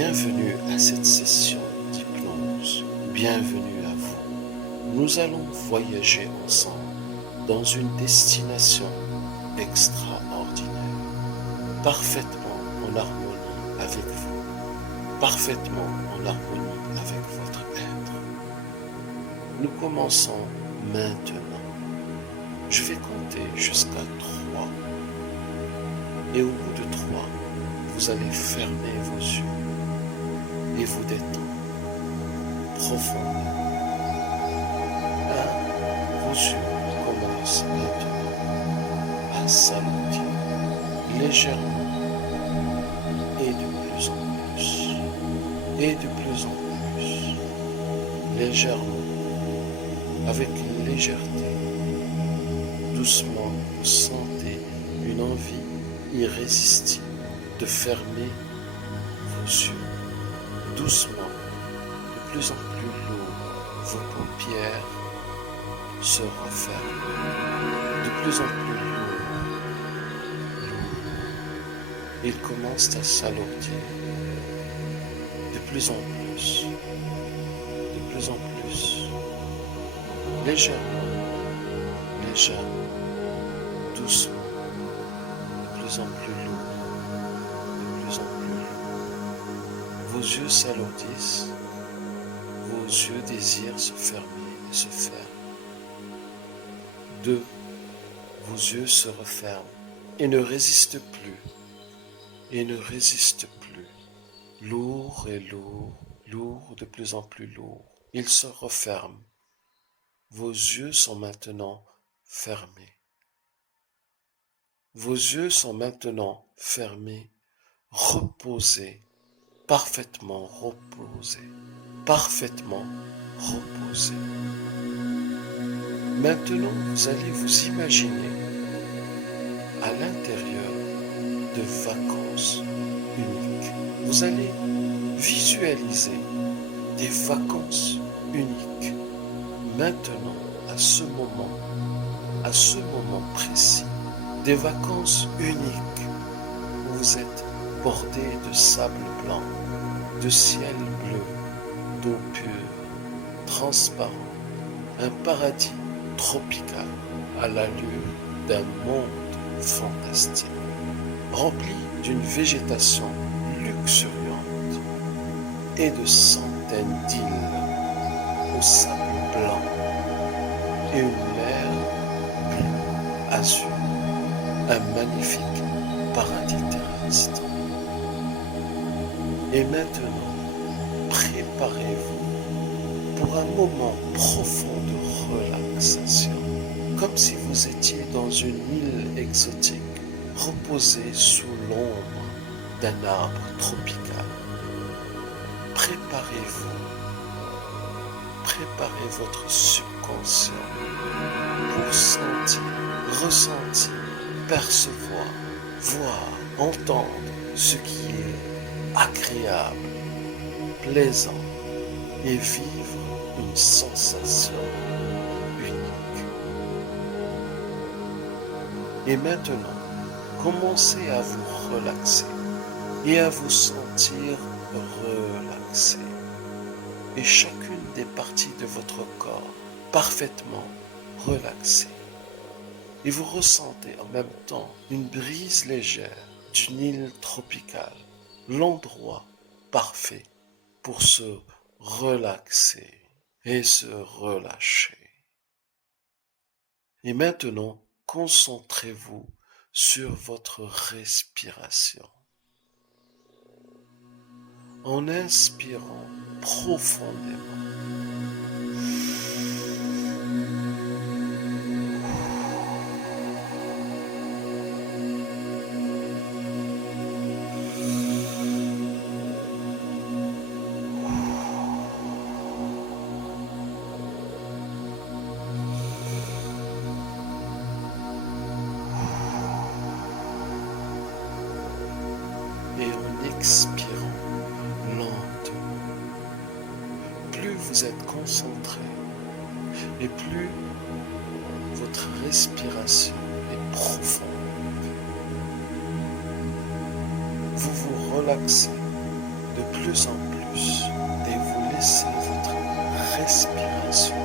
Bienvenue à cette session d'hypnose. Bienvenue à vous. Nous allons voyager ensemble dans une destination extraordinaire, parfaitement en harmonie avec vous, parfaitement en harmonie avec votre être. Nous commençons maintenant. Je vais compter jusqu'à 3. Et au bout de 3, vous allez fermer vos yeux et vous détendre profondément. 1. Vos yeux commencent maintenant à s'alourdir légèrement et de plus en plus, et de plus en plus, légèrement, avec une légèreté. Doucement, vous sentez une envie irrésistible de fermer vos yeux. Doucement, de plus en plus lourd, vos paupières se referment. De plus en plus lourd. Ils commencent à s'alourdir. De plus en plus. De plus en plus. Légèrement. Légèrement. Doucement. De plus en plus lourd. De plus en plus lourd. Vos yeux s'alourdissent. Vos yeux désirent se fermer et se ferment. 2. Vos yeux se referment et ne résistent plus. Et ne résistent plus. Lourd et lourd, lourd, de plus en plus lourd. Ils se referment. Vos yeux sont maintenant fermés. Vos yeux sont maintenant fermés, reposés, parfaitement reposés, parfaitement reposés. Maintenant, vous allez vous imaginer à l'intérieur de vacances uniques. Vous allez visualiser des vacances uniques. Maintenant, à ce moment précis, des vacances uniques où vous êtes bordé de sable blanc, de ciel bleu, d'eau pure, transparent, un paradis tropical à l'allure d'un monde fantastique, rempli d'une végétation luxuriante et de centaines d'îles au sable blanc et une mer bleue azur, un magnifique paradis terrestre. Et maintenant, préparez-vous pour un moment profond de relaxation, comme si vous étiez dans une île exotique, reposé sous l'ombre d'un arbre tropical. Préparez-vous, préparez votre subconscient pour sentir, ressentir, percevoir, voir, entendre ce qui est agréable, plaisant et vivre une sensation unique. Et maintenant, commencez à vous relaxer et à vous sentir relaxé. Et chacune des parties de votre corps parfaitement relaxée. Et vous ressentez en même temps une brise légère d'une île tropicale, l'endroit parfait pour se relaxer et se relâcher. Et maintenant, concentrez-vous sur votre respiration. En inspirant profondément, et en expirant lentement. Plus vous êtes concentré et plus votre respiration est profonde. Vous vous relaxez de de plus en plus et vous laissez votre respiration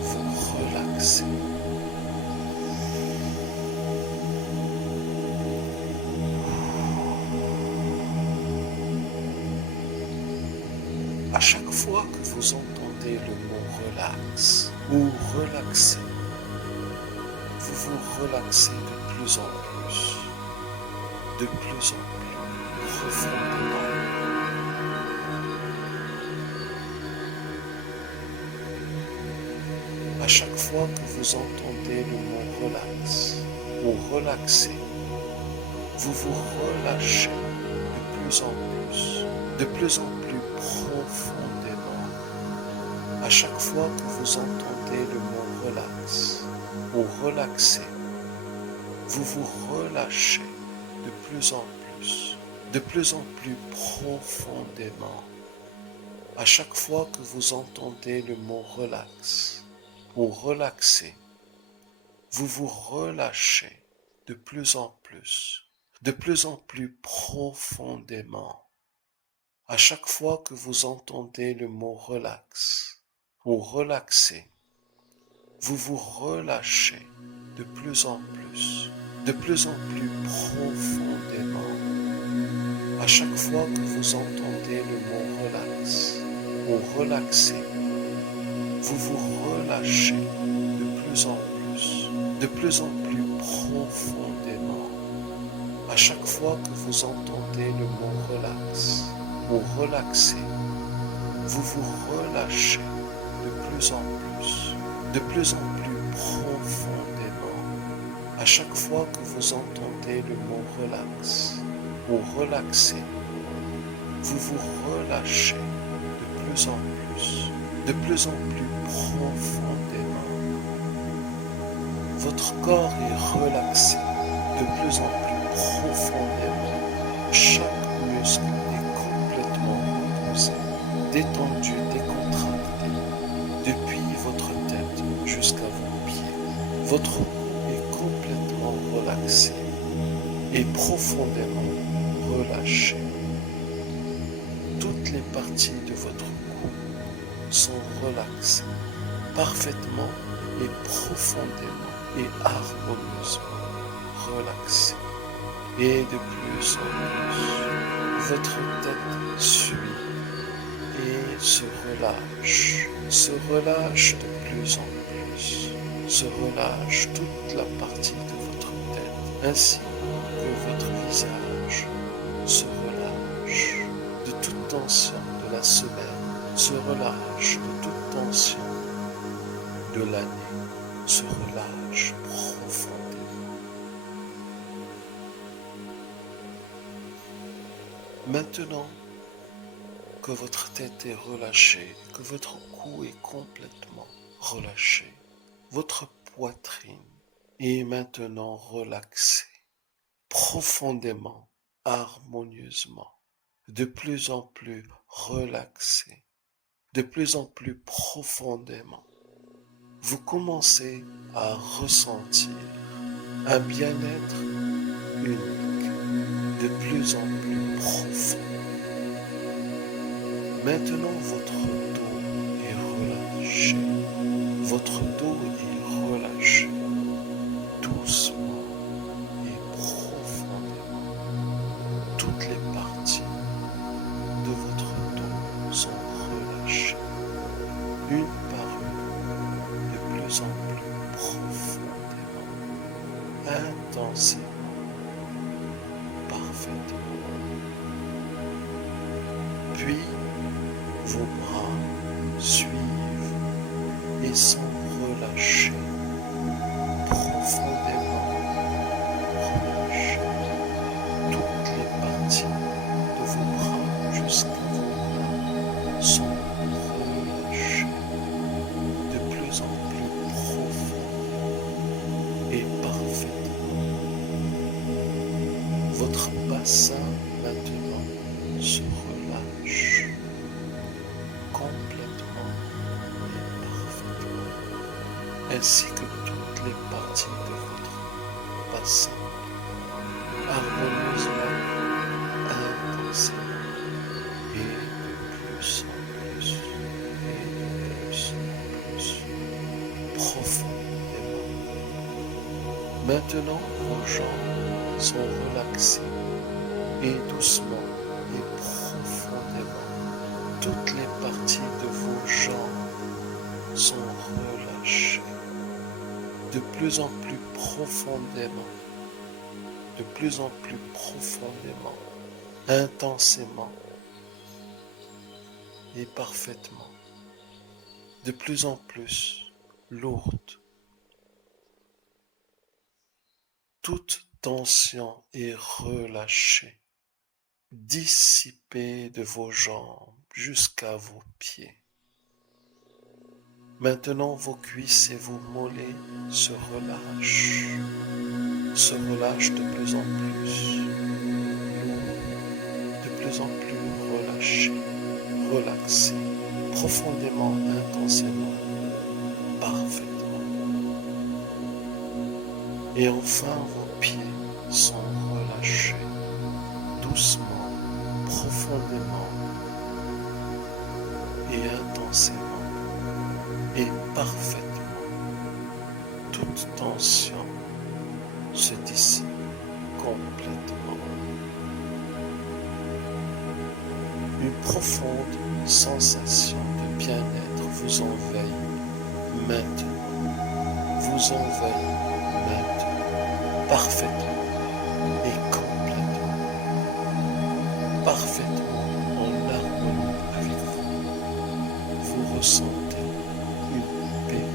vous relaxer. À chaque fois que vous entendez le mot relax ou relaxer, vous vous relaxez de plus en plus profondément. À chaque fois que vous entendez le mot relax ou relaxer, vous vous relâchez de plus en plus profondément. À chaque fois que vous entendez le mot relax ou relaxer, vous vous relâchez de plus en plus profondément. À chaque fois que vous entendez le mot relax ou relaxer, vous vous relâchez de plus en plus profondément. À chaque fois que vous entendez le mot relax ou relaxer, vous vous relâchez de plus en plus profondément. À chaque fois que vous entendez le mot relax ou relaxer, vous vous relâchez de plus en plus profondément. À chaque fois que vous entendez le mot relax ou relaxer, vous vous relâchez de plus en plus profondément. À chaque fois que vous entendez le mot relax ou relaxer, vous vous relâchez de plus en plus profondément. Votre corps est relaxé de plus en plus profondément. Chaque muscle est complètement reposé, détendu, décontracté, depuis votre tête jusqu'à vos pieds. Votre cou est complètement relaxé et profondément relâché. Toutes les parties de votre cou sont relaxées, parfaitement et profondément et harmonieusement relaxées. Et de plus en plus, votre tête suit et se relâche de plus en plus, se relâche toute la partie de votre tête, ainsi que votre visage se relâche de toute tension de la semaine, se relâche de toute tension de l'année, se relâche profondément. Maintenant que votre tête est relâchée, que votre cou est complètement relâché, votre poitrine est maintenant relaxée, profondément, harmonieusement, de plus en plus relaxée, de plus en plus profondément. Vous commencez à ressentir un bien-être unique, de plus en plus profond. Maintenant, votre dos est relâché. Votre dos est relâché, doucement et profondément. Toutes les parties de votre dos sont relâchées, une par une, de plus en plus profondément, intensément, parfaitement. Puis, vos bras suivent et sont relâchés, profondément relâchés. Toutes les parties de vos bras jusqu'à vos mains sont relâchées, de plus en plus profond et parfaitement. Votre bassin maintenant se relâche complètement et parfaitement, ainsi que toutes les parties de votre simple, harmonieusement, intensément, et de plus en plus, et de plus en plus, profondément. Maintenant, vos jambes sont relaxées, et doucement et profondément, toutes les parties de vos jambes sont relâchées, de plus en plus profondément, de plus en plus profondément, intensément et parfaitement, de plus en plus lourde. Toute tension est relâchée, dissipée de vos jambes jusqu'à vos pieds. Maintenant, vos cuisses et vos mollets se relâchent de plus en plus, de plus en plus relâchés, relaxés, profondément, intensément, parfaitement. Et enfin, vos pieds sont relâchés, doucement, profondément et intensément et parfaitement. Toute tension se dissipe complètement. Une profonde sensation de bien-être vous envahit maintenant, vous envahit maintenant, parfaitement et complètement, parfaitement en harmonie avec vous. Vous ressentez une paix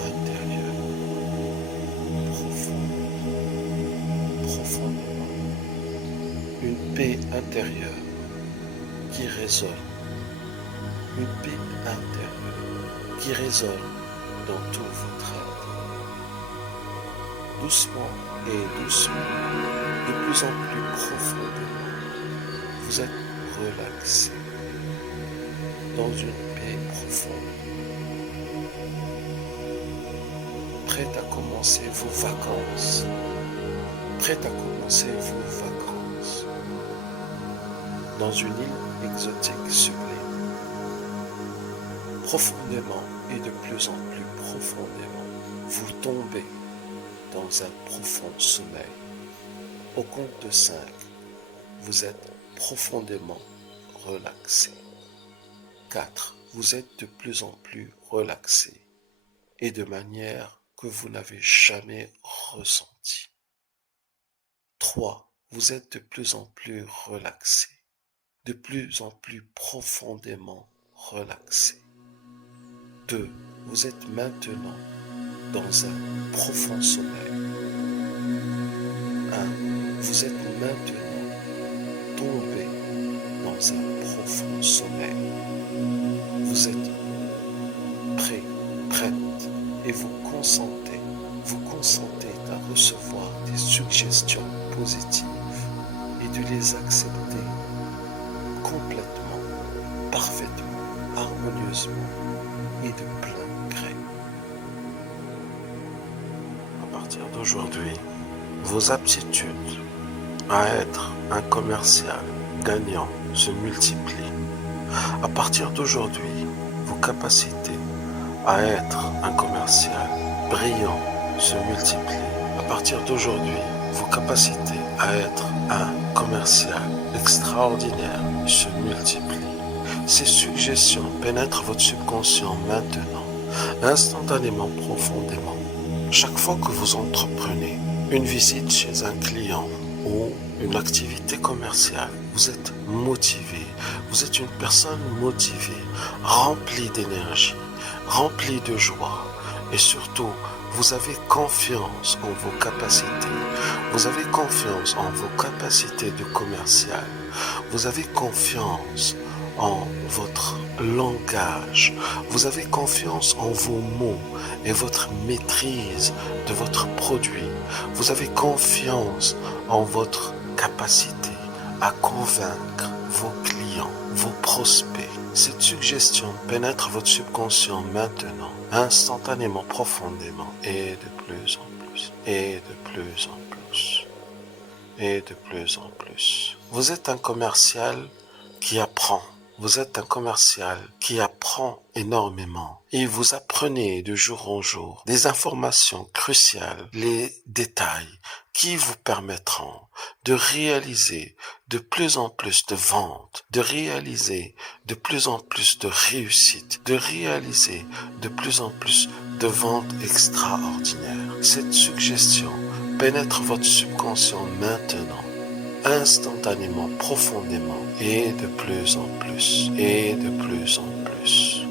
intérieure, profonde, profondément, une paix intérieure qui résonne, une paix intérieure qui résonne dans tout votre être. Doucement et doucement, de plus en plus profondément, vous êtes relaxé dans une paix profonde, prêt à commencer vos vacances, prêt à commencer vos vacances dans une île exotique sublime. Profondément et de plus en plus profondément, vous tombez dans un profond sommeil. Au compte de 5, vous êtes profondément relaxé. 4, vous êtes de plus en plus relaxé et de manière que vous n'avez jamais ressentie. 3, vous êtes de plus en plus relaxé, de plus en plus profondément relaxé. 2, vous êtes maintenant dans un profond sommeil. 1, vous êtes maintenant tombé dans un profond sommeil. Vous êtes prêt, prête, et vous consentez à recevoir des suggestions positives et de les accepter complètement, parfaitement, harmonieusement et de plein gré. À partir d'aujourd'hui, vos aptitudes à être un commercial gagnant se multiplient. À partir d'aujourd'hui, vos capacités à être un commercial brillant se multiplient. À partir d'aujourd'hui, vos capacités à être un commercial extraordinaire se multiplient. Ces suggestions pénètrent votre subconscient maintenant, instantanément, profondément. Chaque fois que vous entreprenez une visite chez un client ou une activité commerciale, vous êtes motivé, vous êtes une personne motivée, remplie d'énergie, remplie de joie et surtout, vous avez confiance en vos capacités, vous avez confiance en vos capacités de commercial, vous avez confiance en votre langage, vous avez confiance en vos mots et votre maîtrise de votre produit, vous avez confiance en votre capacité à convaincre vos clients, vos prospects Cette suggestion pénètre votre subconscient maintenant, instantanément, profondément, et de plus en plus, et de plus en plus, et de plus en plus. Vous êtes un commercial qui apprend. Vous êtes un commercial qui apprend énormément et vous apprenez de jour en jour des informations cruciales, les détails qui vous permettront de réaliser de plus en plus de ventes, de réaliser de plus en plus de réussites, de réaliser de plus en plus de ventes extraordinaires. Cette suggestion pénètre votre subconscient maintenant, instantanément, profondément, et de plus en plus, et de plus en plus.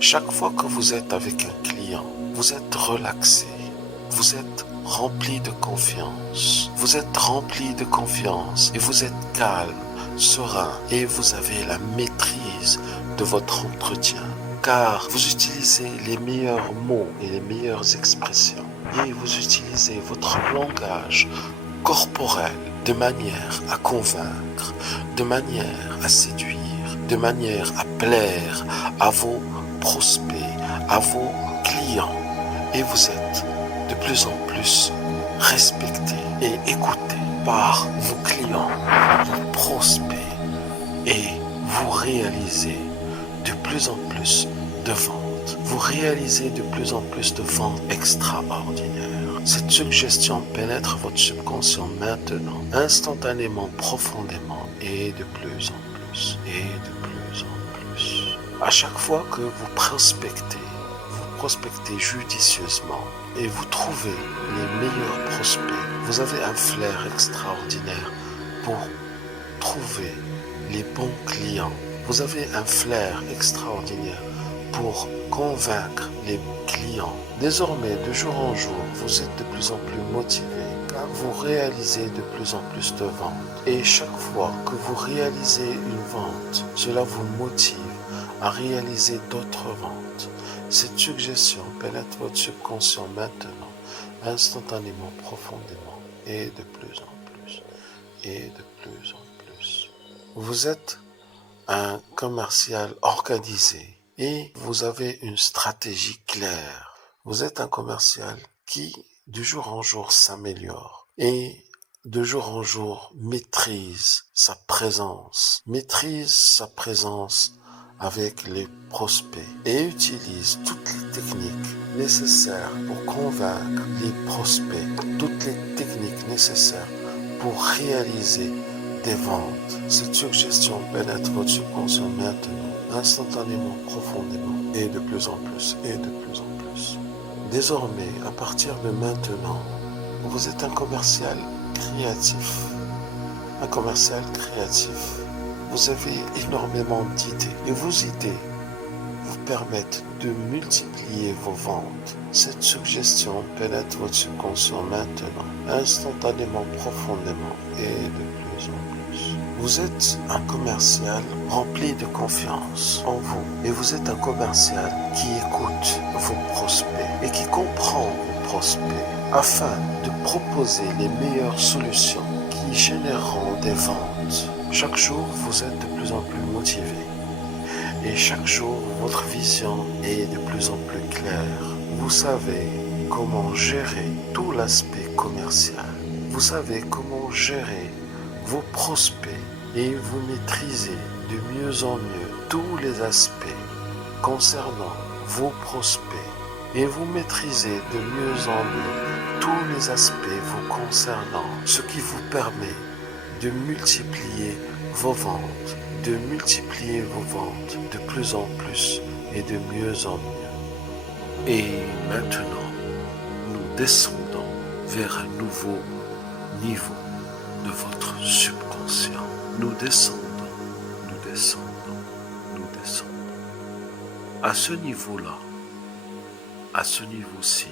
Chaque fois que vous êtes avec un client, vous êtes relaxé, vous êtes rempli de confiance, vous êtes rempli de confiance et vous êtes calme, serein et vous avez la maîtrise de votre entretien, car vous utilisez les meilleurs mots et les meilleures expressions et vous utilisez votre langage corporel de manière à convaincre, de manière à séduire, de manière à plaire à vos prospects, à vos clients. Et vous êtes de plus en plus respecté et écouté par vos clients, vos prospects, et vous réalisez de plus en plus de ventes. Vous réalisez de plus en plus de ventes extraordinaires. Cette suggestion pénètre votre subconscient maintenant, instantanément, profondément, et de plus en plus, et de plus en plus. À chaque fois que vous prospectez judicieusement et vous trouvez les meilleurs prospects, vous avez un flair extraordinaire pour trouver les bons clients. Vous avez un flair extraordinaire pour convaincre les clients. Désormais, de jour en jour, vous êtes de plus en plus motivé car vous réalisez de plus en plus de ventes. Et chaque fois que vous réalisez une vente, cela vous motive à réaliser d'autres ventes. Cette suggestion pénètre votre subconscient maintenant, instantanément, profondément, et de plus en plus, et de plus en plus. Vous êtes un commercial organisé et vous avez une stratégie claire. Vous êtes un commercial qui, de jour en jour, s'améliore et de jour en jour maîtrise sa présence avec les prospects et utilise toutes les techniques nécessaires pour convaincre les prospects, toutes les techniques nécessaires pour réaliser des ventes. Cette suggestion pénètre votre subconscient maintenant, instantanément, profondément, et de plus en plus, et de plus en plus. Désormais, à partir de maintenant, vous êtes un commercial créatif. Un commercial créatif. Vous avez énormément d'idées et vos idées vous permettent de multiplier vos ventes. Cette suggestion pénètre votre subconscient maintenant, instantanément, profondément et de plus en plus. Vous êtes un commercial rempli de confiance en vous et vous êtes un commercial qui écoute vos prospects et qui comprend vos prospects afin de proposer les meilleures solutions qui généreront des ventes. Chaque jour, vous êtes de plus en plus motivé. Et chaque jour, votre vision est de plus en plus claire. Vous savez comment gérer tout l'aspect commercial. Vous savez comment gérer vos prospects et vous maîtrisez de mieux en mieux tous les aspects concernant vos prospects. Et vous maîtrisez de mieux en mieux tous les aspects vous concernant, ce qui vous permet de multiplier vos ventes, de plus en plus et de mieux en mieux. Et maintenant, nous descendons vers un nouveau niveau de votre subconscient. Nous descendons. À ce niveau-là, à ce niveau-ci,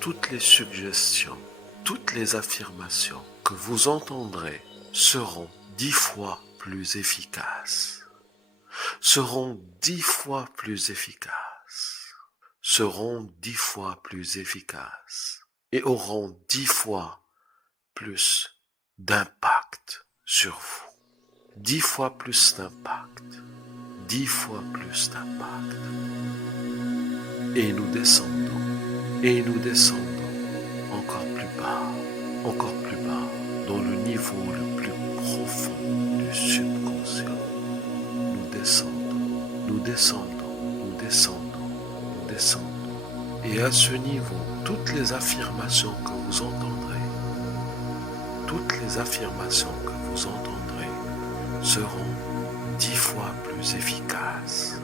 toutes les suggestions, toutes les affirmations que vous entendrez seront 10 fois plus efficaces. Seront 10 fois plus efficaces et auront 10 fois plus d'impact sur vous. 10 fois plus d'impact. 10 fois plus d'impact. Et nous descendons, et nous descendons encore plus bas, dans le niveau le plus profond du subconscient. Nous descendons, nous descendons, nous descendons, nous descendons. Et à ce niveau, toutes les affirmations que vous entendrez, seront 10 fois plus efficaces,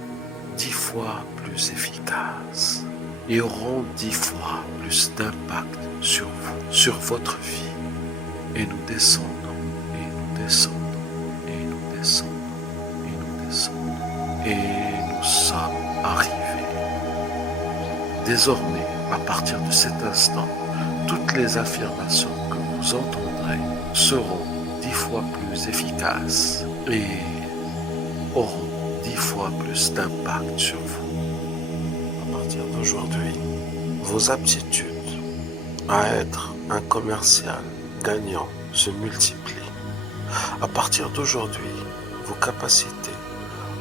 10 fois plus efficaces, et auront 10 fois plus d'impact sur vous, sur votre vie. Et nous descendons, et nous descendons, et nous descendons, et nous descendons, et nous sommes arrivés. Désormais, à partir de cet instant, toutes les affirmations que vous entendrez seront 10 fois plus efficaces et auront 10 fois plus d'impact sur vous. À partir d'aujourd'hui, vos aptitudes à être un commercial gagnant se multiplient. À partir d'aujourd'hui, vos capacités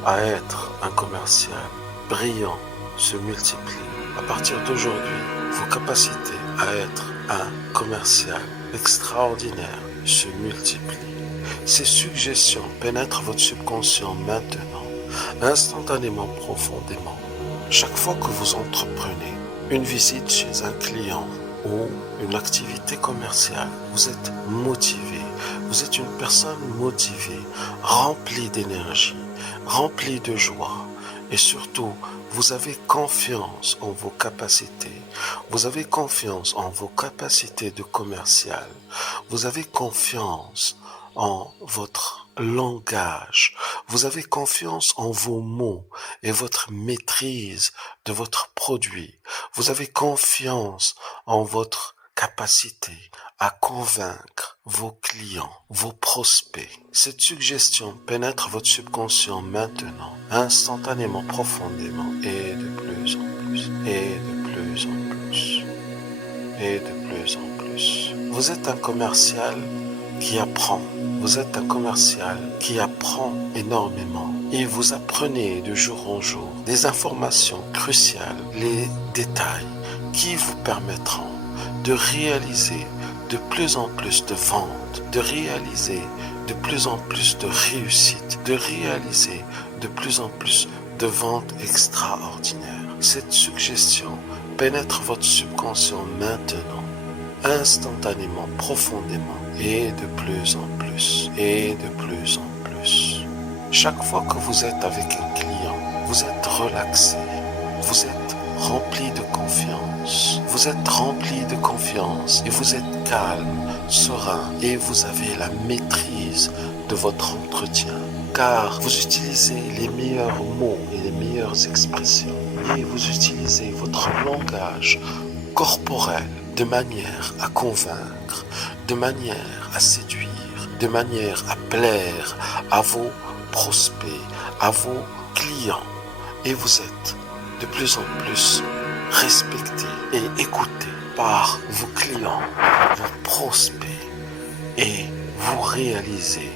à être un commercial brillant se multiplient. À partir d'aujourd'hui, vos capacités à être un commercial extraordinaire se multiplient. Ces suggestions pénètrent votre subconscient maintenant, instantanément, profondément. Chaque fois que vous entreprenez une visite chez un client ou une activité commerciale, vous êtes motivé. Vous êtes une personne motivée, remplie d'énergie, remplie de joie. Et surtout, vous avez confiance en vos capacités. Vous avez confiance en vos capacités de commercial. Vous avez confiance en votre langage. Vous avez confiance en vos mots et votre maîtrise de votre produit. Vous avez confiance en votre capacité à convaincre vos clients, vos prospects. Cette suggestion pénètre votre subconscient maintenant, instantanément, profondément, et de plus en plus, et de plus en plus, et de plus en plus. Vous êtes un commercial qui apprend. Vous êtes un commercial qui apprend énormément. Et vous apprenez de jour en jour des informations cruciales, les détails qui vous permettront de réaliser de plus en plus de ventes, de réaliser de plus en plus de réussite, de réaliser de plus en plus de ventes extraordinaires. Cette suggestion pénètre votre subconscient maintenant, instantanément, profondément, et de plus en plus, et de plus en plus. Chaque fois que vous êtes avec un client, vous êtes relaxé, vous êtes rempli de confiance. Vous êtes rempli de confiance et vous êtes calme, serein et vous avez la maîtrise de votre entretien. Car vous utilisez les meilleurs mots et les meilleures expressions et vous utilisez votre langage corporel de manière à convaincre, de manière à séduire, de manière à plaire à vos prospects, à vos clients. Et vous êtes de plus en plus respecté et écouté par vos clients, vos prospects, et vous réalisez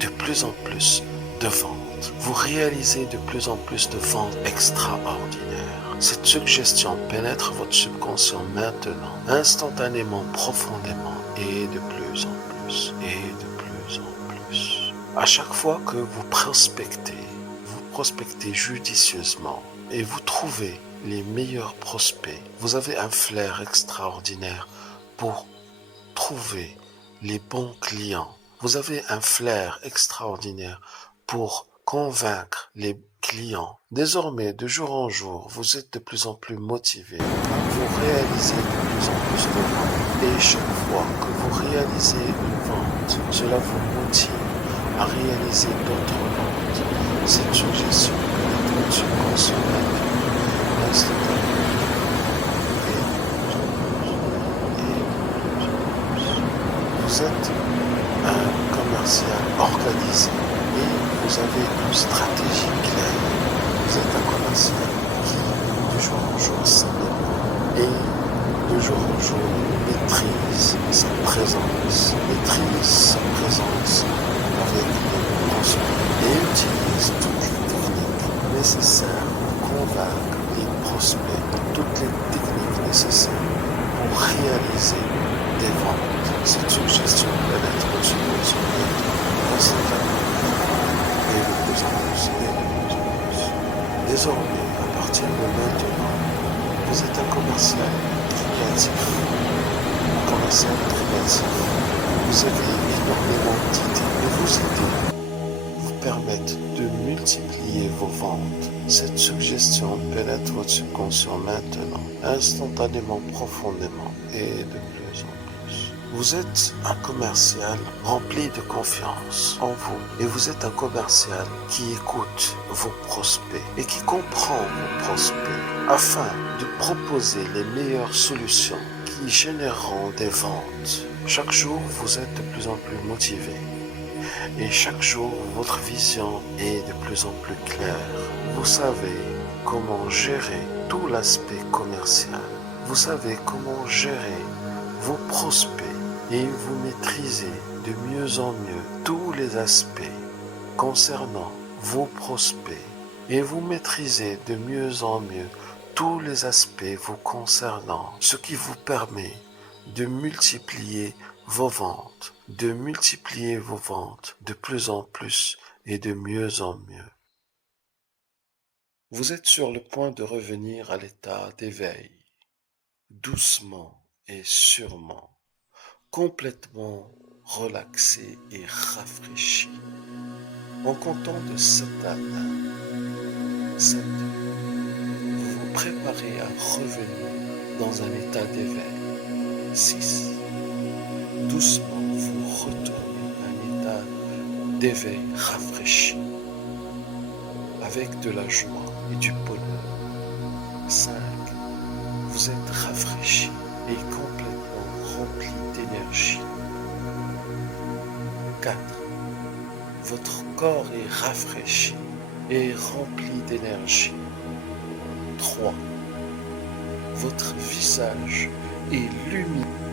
de plus en plus de ventes. Vous réalisez de plus en plus de ventes extraordinaires. Cette suggestion pénètre votre subconscient maintenant, instantanément, profondément, et de plus en plus, et de plus en plus. À chaque fois que vous prospectez judicieusement, et vous trouvez les meilleurs prospects. Vous avez un flair extraordinaire pour trouver les bons clients. Vous avez un flair extraordinaire pour convaincre les clients. Désormais, de jour en jour, vous êtes de plus en plus motivé. Vous réalisez de plus en plus de ventes. Et chaque fois que vous réalisez une vente, cela vous motive à réaliser d'autres ventes. Cette suggestion est votre subconscient instantanément. Vous êtes un commercial organisé et vous avez une stratégie claire. Vous êtes un commercial qui, de jour en jour, s'améliore et de jour en jour maîtrise sa présence, avec les prospects et utilise toutes les techniques nécessaire pour convaincre les prospects de toutes les techniques nécessaires pour réaliser des ventes. Cette suggestion peut être subventionnée conséquemment et de plus en plus et de plus en plus. Désormais, à partir de maintenant, vous êtes un commercial créatif. Un commercial créatif. Vous avez énormément d'idées et vos idées vous permettent de multiplier vos ventes. Cette suggestion pénètre votre subconscient maintenant, instantanément, profondément et de plus en plus. Vous êtes un commercial rempli de confiance en vous et vous êtes un commercial qui écoute vos prospects et qui comprend vos prospects afin de proposer les meilleures solutions qui généreront des ventes. Chaque jour, vous êtes de plus en plus motivé. Et chaque jour, votre vision est de plus en plus claire. Vous savez comment gérer tout l'aspect commercial. Vous savez comment gérer vos prospects et vous maîtrisez de mieux en mieux tous les aspects concernant vos prospects. Et vous maîtrisez de mieux en mieux tous les aspects vous concernant, ce qui vous permet de multiplier vos ventes, de multiplier vos ventes de plus en plus et de mieux en mieux. Vous êtes sur le point de revenir à l'état d'éveil, doucement et sûrement, complètement relaxé et rafraîchi. En comptant de 7 à 1, 7, vous vous préparez à revenir dans un état d'éveil. 6. Doucement, vous retournez à un état d'éveil rafraîchi, avec de la joie et du bonheur. 5. Vous êtes rafraîchi et complètement rempli d'énergie. 4. Votre corps est rafraîchi et rempli d'énergie. 3. Votre visage est lumineux